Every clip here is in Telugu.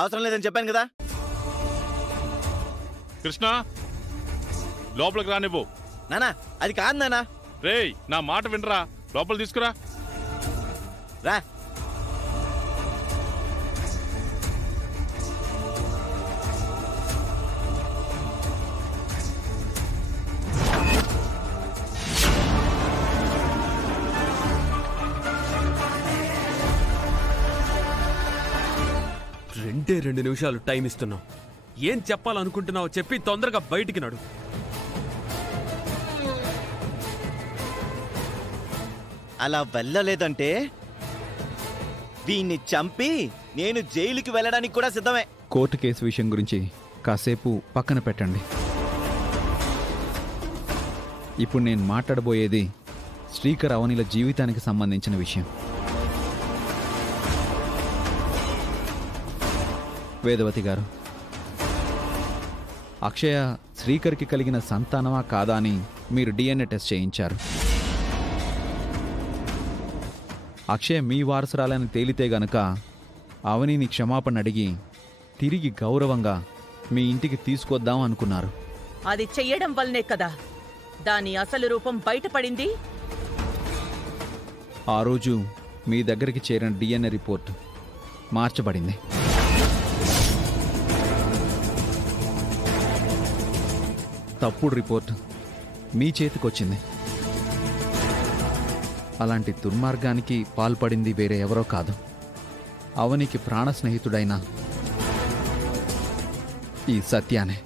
అవసరం లేదని చెప్పాను కదా. కృష్ణ లోపలికి రానివ్వు. నానా అది కాదు నానా. రేయ్ నా మాట వినరా, లోపల తీసుకురా. రా. రెండే 2 నిమిషాలు టైం ఇస్తున్నావు. ఏం చెప్పాలనుకుంటున్నావు చెప్పి తొందరగా బయటికి నడు. అలా వెళ్ళలేదంటే దీన్ని చంపి నేను జైలుకి వెళ్ళడానికి కూడా సిద్ధమే. కోర్టు కేసు విషయం గురించి కాసేపు పక్కన పెట్టండి. ఇప్పుడు నేను మాట్లాడబోయేది శ్రీకర్ అవనిల జీవితానికి సంబంధించిన విషయం. వేదవతి గారు, అక్షయ శ్రీకర్కి కలిగిన సంతానమా కాదా అని మీరు DNA టెస్ట్ చేయించారు. అక్షయ మీ వారసురాలని తేలితే గనక అవనిని క్షమాపణ అడిగి తిరిగి గౌరవంగా మీ ఇంటికి తీసుకొద్దాం అనుకున్నారు. అది చెయ్యడం వల్లనే కదా దాని అసలు రూపం బయటపడింది. ఆ రోజు మీ దగ్గరికి చేరిన DNA రిపోర్ట్ మార్చబడింది. తప్పుడు రిపోర్ట్ మీ చేతికొచ్చింది. అలాంటి దుర్మార్గానికి పాల్పడింది వేరే ఎవరో కాదు, అవనికి ప్రాణ స్నేహితుడైన ఈ సత్యానే.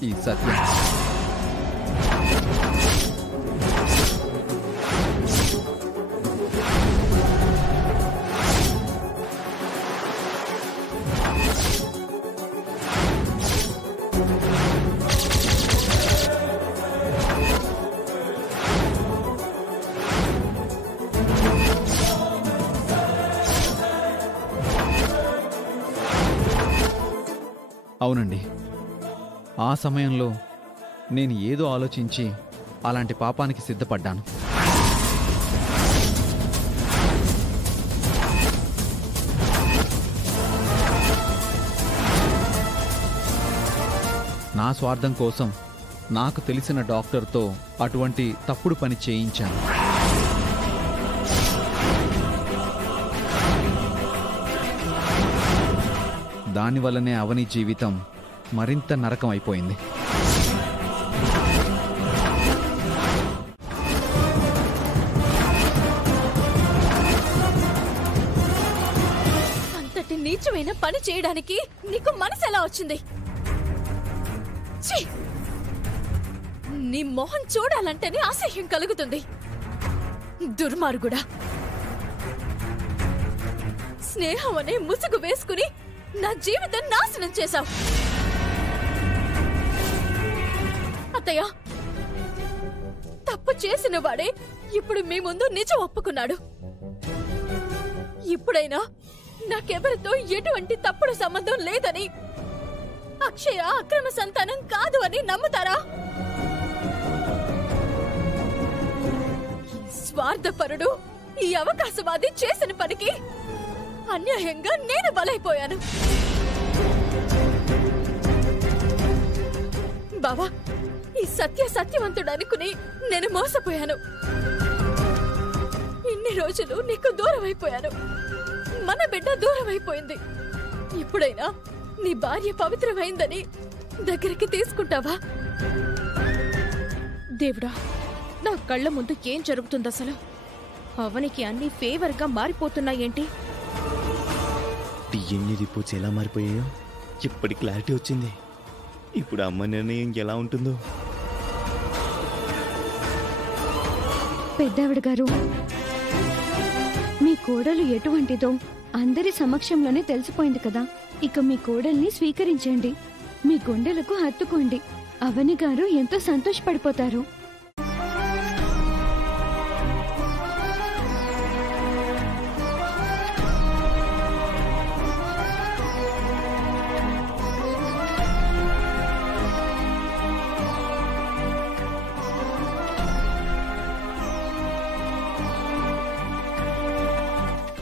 అవునండి, ఆ సమయంలో నేను ఏదో ఆలోచించి అలాంటి పాపానికి సిద్ధపడ్డాను. నా స్వార్థం కోసం నాకు తెలిసిన డాక్టర్తో అటువంటి తప్పుడు పని చేయించాను. దానివల్లనే అవని జీవితం మరింత నరకం అయిపోయింది. అంతటి నీచమైన పని చేయడానికి నీకు మనసు ఎలా వచ్చింది? నీ మొహం చూడాలంటేనే అసహ్యం కలుగుతుంది. దుర్మార్గుడా, స్నేహం అనే ముసుగు వేసుకుని నా జీవితం నాశనం చేశావు. అత్తయ్య, తప్పు చేసిన వాడే ఇప్పుడు మీ ముందు నిజం ఒప్పుకున్నాడు. ఇప్పుడైనా నాకెవరితో ఎటువంటి తప్పుడు సంబంధం లేదని, అక్షయ అక్రమ సంతానం కాదు అని నమ్ముతారా? స్వార్థపరుడు ఈ అవకాశవాది చేసిన పనికి అన్యాయంగా నేను బలైపోయాను. బావా, ఈ సత్యవంతుడు అనుకుని నేను మోసపోయాను. ఇన్ని రోజులు నీకు దూరం అయిపోయాను. మన బిడ్డ దూరం అయిపోయింది. ఇప్పుడైనా నీ భార్య పవిత్రమైందని దగ్గరికి తీసుకుంటావా? దేవుడా, నా కళ్ళ ముందు ఏం జరుగుతుంది అసలు? అవనికి అన్ని ఫేవర్ గా మారిపోతున్నాయేంటి? DNA రిపోర్ట్స్ ఎలా మారిపోయాయో ఇప్పటి క్లారిటీ వచ్చింది. ఇప్పుడు అమ్మ నిర్ణయం ఎలా ఉంటుందో. పెద్దావిడ గారు, మీ కోడలు ఎటువంటిదో అందరి సమక్షంలోనే తెలిసిపోయింది కదా. ఇక మీ కోడల్ని స్వీకరించండి, మీ గుండెలకు హత్తుకోండి. అవని గారు ఎంతో సంతోషపడిపోతారు.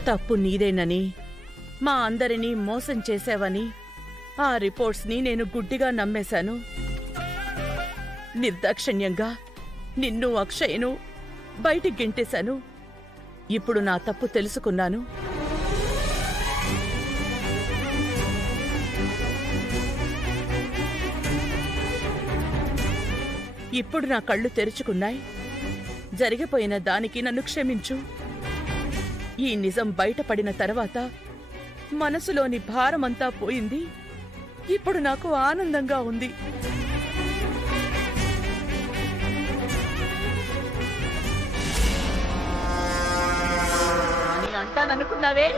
తప్పు నీదేనని, మా అందరినీ మోసం చేశావని ఆ రిపోర్ట్స్ని నేను గుడ్డిగా నమ్మేశాను. నిర్దాక్షిణ్యంగా నిన్ను అక్షయ్ను బయటికి గెంటేశాను. ఇప్పుడు నా తప్పు తెలుసుకున్నాను. ఇప్పుడు నా కళ్ళు తెరుచుకున్నాయి. జరిగిపోయిన దానికి నన్ను క్షమించు. ఈ నిజం బయటపడిన తర్వాత మనసులోని భారమంతా పోయింది. ఇప్పుడు నాకు ఆనందంగా ఉంది. అని అంటాననుకున్నావే?